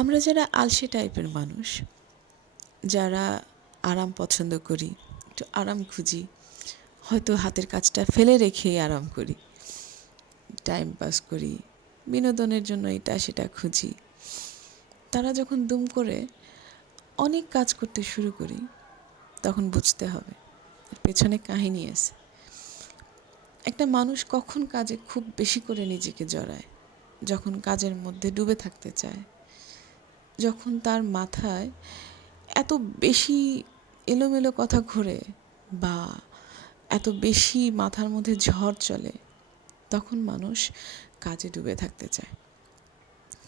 আমরা যারা আলসে টাইপের মানুষ, যারা আরাম পছন্দ করি, একটু আরাম খুঁজি, হয়তো হাতের কাজটা ফেলে রেখেই আরাম করি টাইম পাস করি, বিনোদনের জন্য এটা সেটা খুঁজি, তারা যখন দুম করে অনেক কাজ করতে শুরু করি, তখন বুঝতে হবে পেছনে কাহিনী আছে। একটা মানুষ কখন কাজে খুব বেশি করে নিজেকে জড়ায়, যখন কাজের মধ্যে ডুবে থাকতে চায় যখন তার মাথায় এত বেশি এলোমেলো কথা ঘোরে বা এত বেশি মাথার মধ্যে ঝড় চলে, তখন মানুষ কাজে ডুবে থাকতে চায়।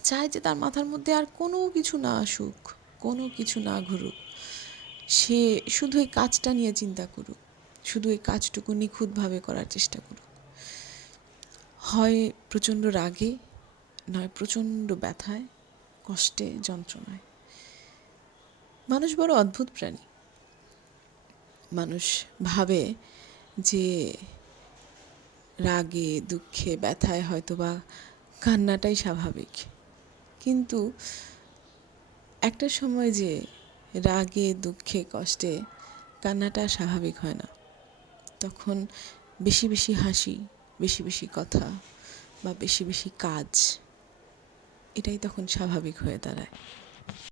চায় যে তার মাথার মধ্যে আর কোনো কিছু না আসুক, কোনো কিছু না ঘুরুক। সে শুধু এই কাজটা নিয়ে চিন্তা করুক, শুধু এই কাজটুকু নিখুঁতভাবে করার চেষ্টা করুক। হয় প্রচণ্ড রাগে, নয় প্রচণ্ড ব্যথায় কষ্টে যন্ত্রণায়। মানুষ বড় অদ্ভুত প্রাণী। মানুষ ভাবে যে রাগে, দুঃখে, ব্যথায় হয়তো বা কান্নাটাই স্বাভাবিক। কিন্তু একটা সময় যে রাগে, দুঃখে, কষ্টে কান্নাটা স্বাভাবিক হয় না, তখন বেশি বেশি হাসি, বেশি বেশি কথা বা বেশি বেশি কাজ এটাই তখন স্বাভাবিক হয়ে দাঁড়ায়।